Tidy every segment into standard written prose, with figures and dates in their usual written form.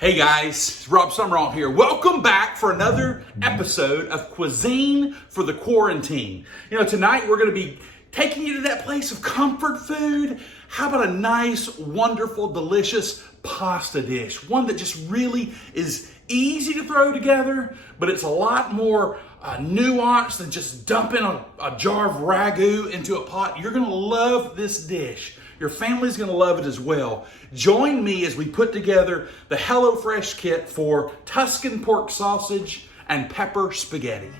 Hey guys, Rob Sumrall here. Welcome back for another episode of Cuisine for the Quarantine. You know, tonight we're going to be taking you to that place of comfort food. How about a nice, wonderful, delicious pasta dish? One that just really is easy to throw together, but it's a lot more nuanced than just dumping a jar of ragu into a pot. You're going to love this dish. Your family's going to love it as well. Join me as we put together the HelloFresh kit for Tuscan pork sausage and pepper spaghetti.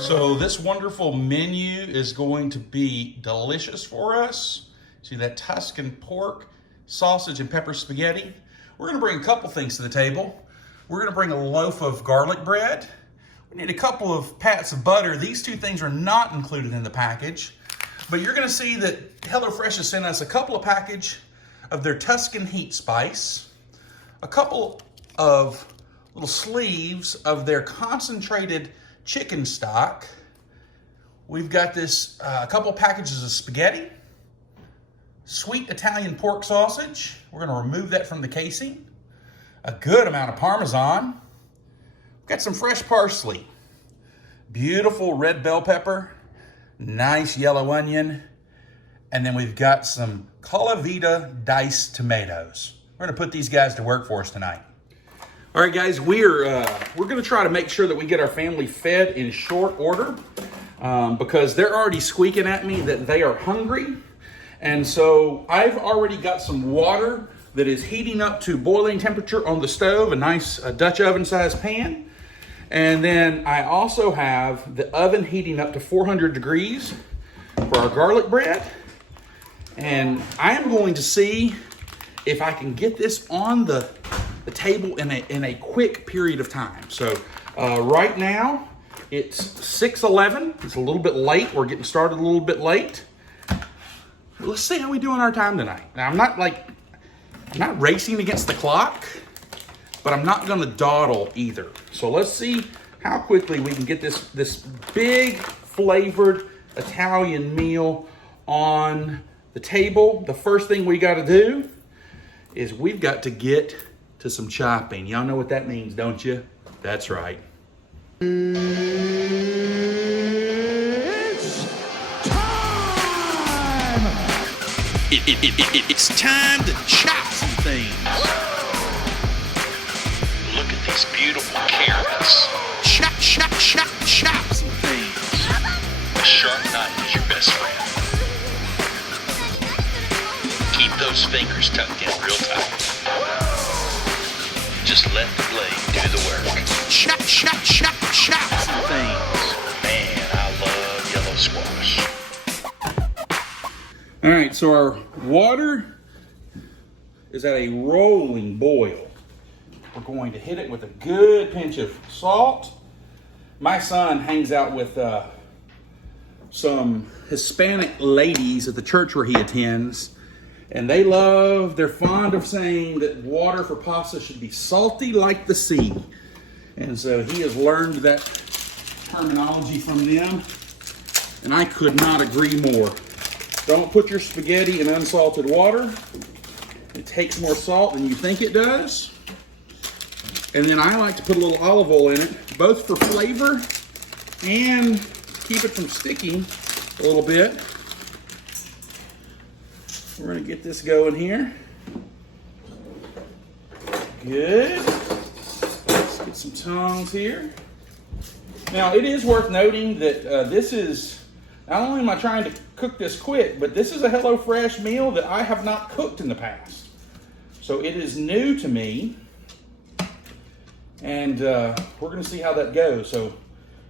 So this wonderful menu is going to be delicious for us. See that Tuscan pork, sausage, and pepper spaghetti. We're gonna bring a couple things to the table. We're gonna bring a loaf of garlic bread. We need a couple of pats of butter. These two things are not included in the package, but you're gonna see that HelloFresh has sent us a couple of package of their Tuscan heat spice, a couple of little sleeves of their concentrated chicken stock. We've got this, a couple of packages of spaghetti, sweet Italian pork sausage. We're going to remove that from the casing. A good amount of Parmesan. We've got some fresh parsley. Beautiful red bell pepper. Nice yellow onion. And then we've got some Calavita diced tomatoes. We're going to put these guys to work for us tonight. All right, guys, we're going to try to make sure that we get our family fed in short order because they're already squeaking at me that they are hungry. And so I've already got some water that is heating up to boiling temperature on the stove, a nice Dutch oven sized pan. And then I also have the oven heating up to 400 degrees for our garlic bread. And I am going to see if I can get this on the table in a quick period of time. So right now it's 6:11. It's a little bit late. We're getting started a little bit late. Let's see how we do on our time tonight. Now, I'm not racing against the clock, but I'm not gonna dawdle either. So let's see how quickly we can get this big flavored Italian meal on the table. The first thing we gotta do is we've got to get to some chopping. Y'all know what that means, don't you? That's right. It's time to chop some things. Look at these beautiful carrots. Chop some things. A sharp knife is your best friend. Keep those fingers tucked in real tight. Just let the blade do the work. Chop some things. Man, I love yellow squash. All right, so our water is at a rolling boil. We're going to hit it with a good pinch of salt. My son hangs out with some Hispanic ladies at the church where he attends, and they're fond of saying that water for pasta should be salty like the sea. And so he has learned that terminology from them, and I could not agree more. Don't put your spaghetti in unsalted water. It takes more salt than you think it does. And then I like to put a little olive oil in it, both for flavor and keep it from sticking a little bit. We're gonna get this going here. Good. Let's get some tongs here. Now, it is worth noting that this is, not only am I trying to cook this quick, but this is a HelloFresh meal that I have not cooked in the past. So it is new to me. And we're gonna see how that goes. So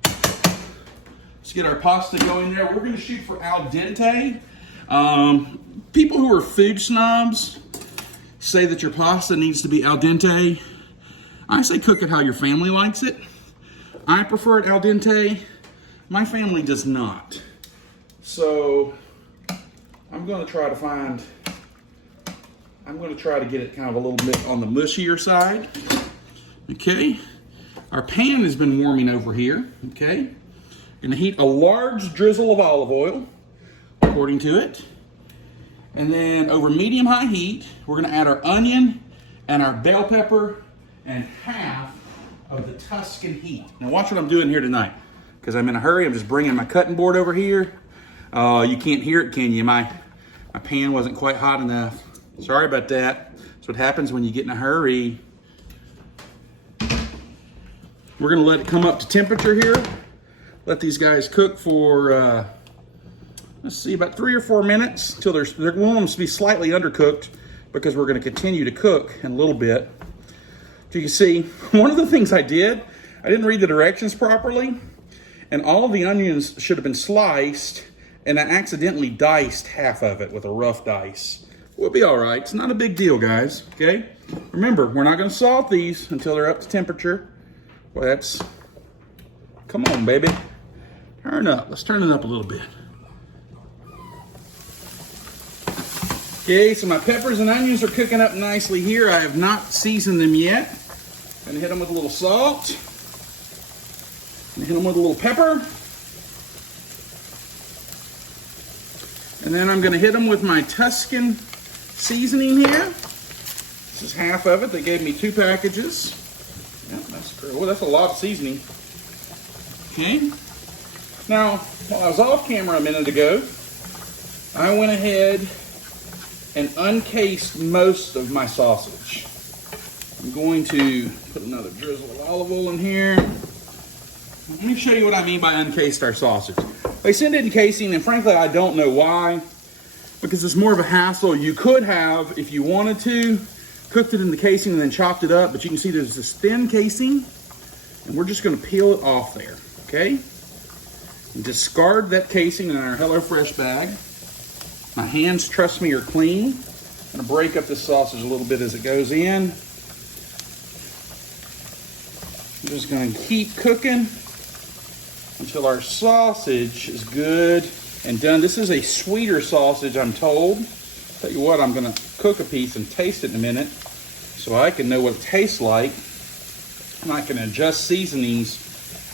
let's get our pasta going there. We're gonna shoot for al dente. People who are food snobs say that your pasta needs to be al dente. I say cook it how your family likes it. I prefer it al dente. My family does not. So I'm going to try to find I'm going to try to get it kind of a little bit on the mushier side. Okay. Our pan has been warming over here. Okay. Going to heat a large drizzle of olive oil, according to it. And then over medium-high heat, we're going to add our onion and our bell pepper and half of the Tuscan heat. Now watch what I'm doing here tonight, because I'm in a hurry. I'm just bringing my cutting board over here. You can't hear it, can you? My pan wasn't quite hot enough. Sorry about that. That's what happens when you get in a hurry. We're gonna let it come up to temperature here. Let these guys cook for, let's see, about 3 or 4 minutes until they're want them to be slightly undercooked, because we're gonna continue to cook in a little bit. So you can see, one of the things I didn't read the directions properly, and all of the onions should have been sliced, and I accidentally diced half of it with a rough dice. We'll be all right. It's not a big deal, guys, okay? Remember, we're not gonna salt these until they're up to temperature. Well, come on, baby. Turn up. Let's turn it up a little bit. Okay, so my peppers and onions are cooking up nicely here. I have not seasoned them yet. Gonna hit them with a little salt. Gonna hit them with a little pepper. And then I'm gonna hit them with my Tuscan seasoning here. This is half of it. They gave me 2 packages. Yep, that's a lot of seasoning. Okay. Now, while I was off camera a minute ago, I went ahead and uncased most of my sausage. I'm going to put another drizzle of olive oil in here. Let me show you what I mean by uncased our sausage. They send it in casing, and frankly, I don't know why, because it's more of a hassle. You could have, if you wanted to, cooked it in the casing and then chopped it up, but you can see there's this thin casing, and we're just gonna peel it off there, okay? And discard that casing in our HelloFresh bag. My hands, trust me, are clean. I'm gonna break up this sausage a little bit as it goes in. I'm just gonna keep cooking until our sausage is good and done. This is a sweeter sausage, I'm told. Tell you what, I'm gonna cook a piece and taste it in a minute so I can know what it tastes like, and I can adjust seasonings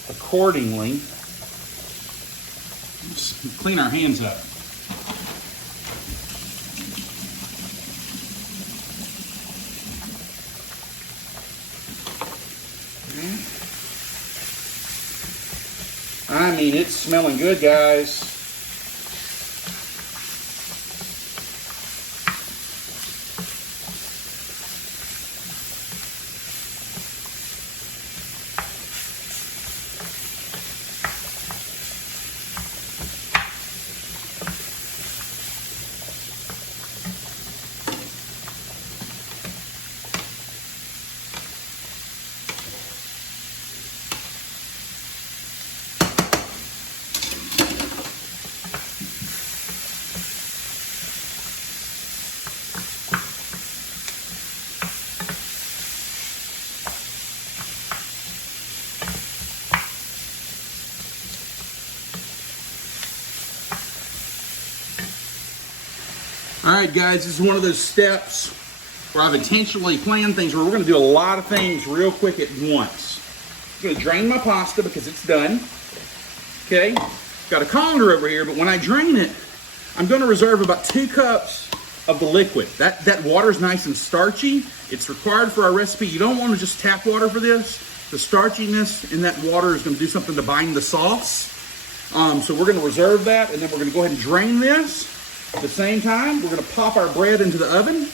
accordingly. Let's clean our hands up. I mean, it's smelling good, guys. All right, guys, this is one of those steps where I've intentionally planned things where we're gonna do a lot of things real quick at once. I'm gonna drain my pasta because it's done, okay? Got a colander over here, but when I drain it, I'm gonna reserve about 2 cups of the liquid. That water's nice and starchy. It's required for our recipe. You don't wanna just tap water for this. The starchiness in that water is gonna do something to bind the sauce. So we're gonna reserve that, and then we're gonna go ahead and drain this. At the same time, we're gonna pop our bread into the oven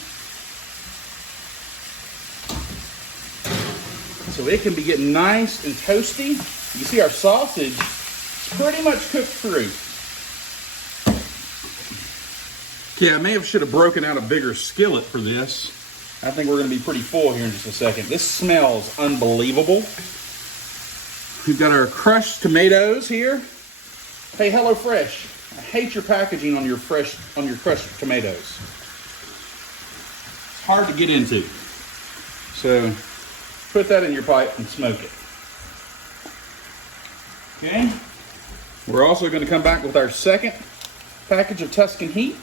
so it can be getting nice and toasty. You can see our sausage is pretty much cooked through. Okay, I should have broken out a bigger skillet for this. I think we're gonna be pretty full here in just a second. This smells unbelievable. We've got our crushed tomatoes here. Hey, HelloFresh. I hate your packaging on your crushed tomatoes. It's hard to get into. So put that in your pipe and smoke it. Okay. We're also going to come back with our second package of Tuscan heat.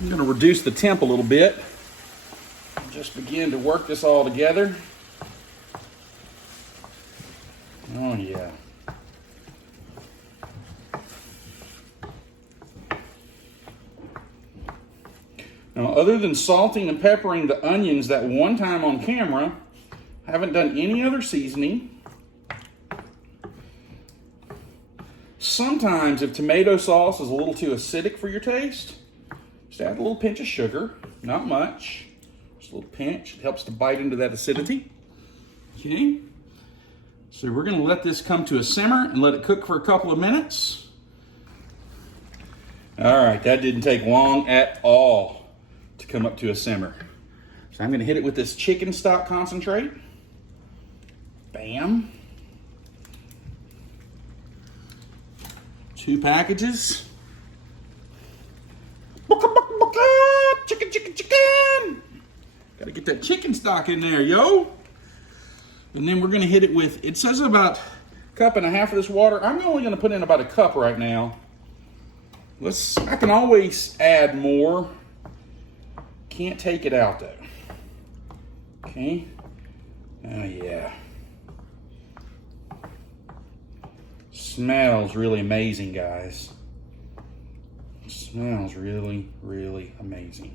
I'm going to reduce the temp a little bit. Just begin to work this all together. Oh yeah. Now, other than salting and peppering the onions that one time on camera, I haven't done any other seasoning. Sometimes if tomato sauce is a little too acidic for your taste, just add a little pinch of sugar, not much. Just a little pinch, it helps to bite into that acidity. Okay, so we're gonna let this come to a simmer and let it cook for a couple of minutes. All right, that didn't take long at all to come up to a simmer. So I'm gonna hit it with this chicken stock concentrate. Bam. 2 packages. Chicken, chicken, chicken. Gotta get that chicken stock in there, yo. And then we're gonna hit it with, it says about 1.5 cups of this water. I'm only gonna put in about 1 cup right now. I can always add more. Can't take it out though. Okay. Oh yeah. Smells really amazing, guys. Smells really, really amazing.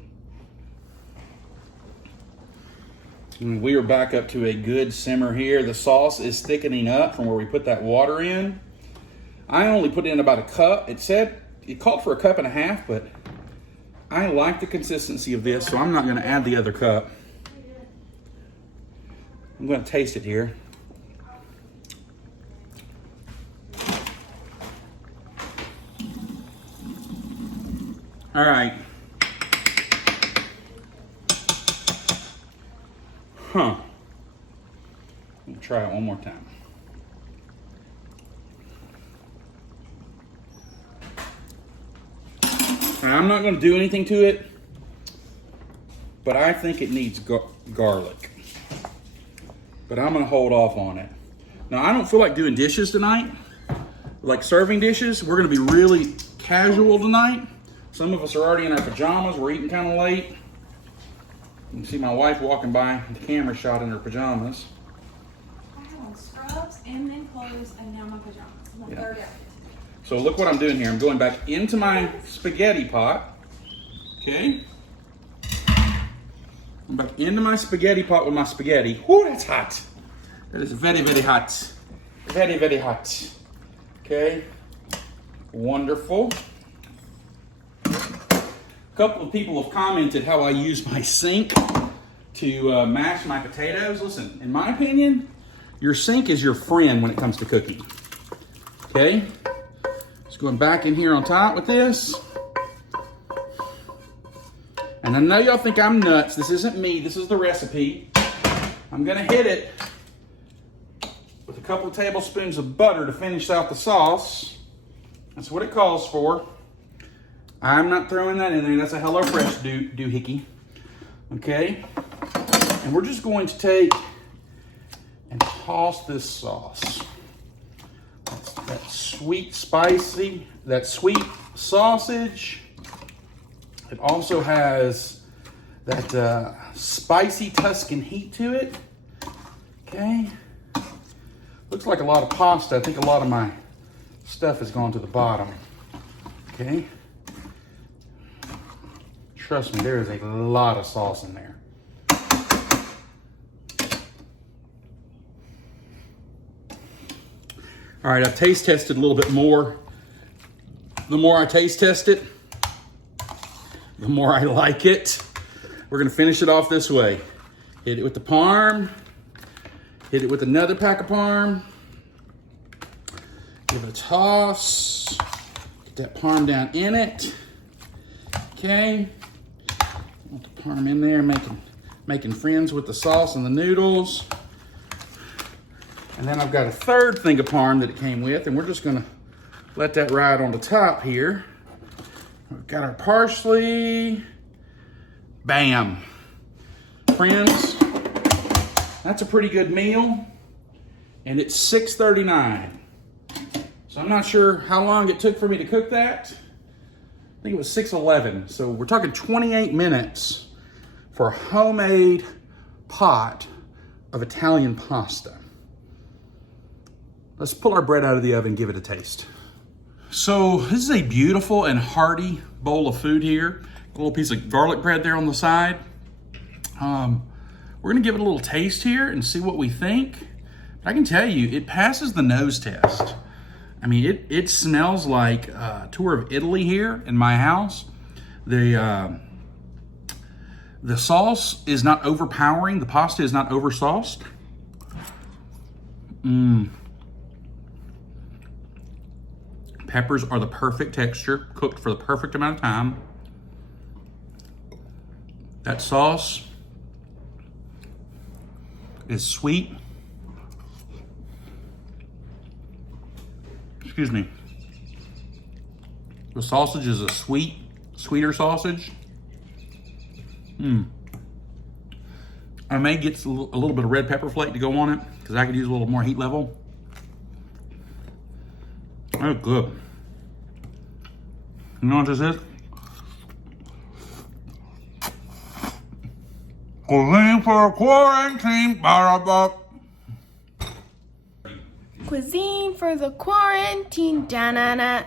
And we are back up to a good simmer here. The sauce is thickening up from where we put that water in. I only put in about 1 cup. It called for 1.5 cups, but I like the consistency of this, so I'm not going to add the other cup. I'm going to taste it here. All right. Huh. Let me try it one more time. Now, I'm not going to do anything to it, but I think it needs garlic. But I'm going to hold off on it. Now, I don't feel like doing dishes tonight, like serving dishes. We're going to be really casual tonight. Some of us are already in our pajamas. We're eating kind of late. You can see my wife walking by, the camera shot in her pajamas. I have on scrubs and then clothes and now my pajamas. My third outfit. So look what I'm doing here. I'm going back into my spaghetti pot. Okay. I'm back into my spaghetti pot with my spaghetti. Whoo, that's hot. That is very, very hot. Very, very hot. Okay. Wonderful. A couple of people have commented how I use my sink to mash my potatoes. Listen, in my opinion, your sink is your friend when it comes to cooking. Okay? Just going back in here on top with this. And I know y'all think I'm nuts. This isn't me. This is the recipe. I'm going to hit it with a couple of tablespoons of butter to finish out the sauce. That's what it calls for. I'm not throwing that in there. That's a HelloFresh doohickey. Okay? And we're just going to take and toss this sauce. That sweet, spicy, that sweet sausage. It also has that spicy Tuscan heat to it. Okay? Looks like a lot of pasta. I think a lot of my stuff has gone to the bottom. Okay? Trust me, there is a lot of sauce in there. All right, I've taste tested a little bit more. The more I taste test it, the more I like it. We're gonna finish it off this way. Hit it with the parm. Hit it with another pack of parm. Give it a toss. Get that parm down in it. Okay. Want the parm in there, making friends with the sauce and the noodles. And then I've got a third thing of parm that it came with, and we're just gonna let that ride on the top here. We've got our parsley. Bam. Friends, that's a pretty good meal, and it's $6.39. So I'm not sure how long it took for me to cook that. think it was 6:11. So we're talking 28 minutes for a homemade pot of Italian pasta. Let's pull our bread out of the oven and give it a taste. So this is a beautiful and hearty bowl of food here. A little piece of garlic bread there on the side. We're gonna give it a little taste here and see what we think. But I can tell you, it passes the nose test. I mean, it smells like a tour of Italy here in my house. The sauce is not overpowering. The pasta is not over-sauced. Peppers are the perfect texture, cooked for the perfect amount of time. That sauce is sweet. Excuse me. The sausage is a sweeter sausage. I may get a little bit of red pepper flake to go on it because I could use a little more heat level. Oh, good. You know what this is? Cuisine for quarantine. Cuisine for the quarantine. Da-na-na.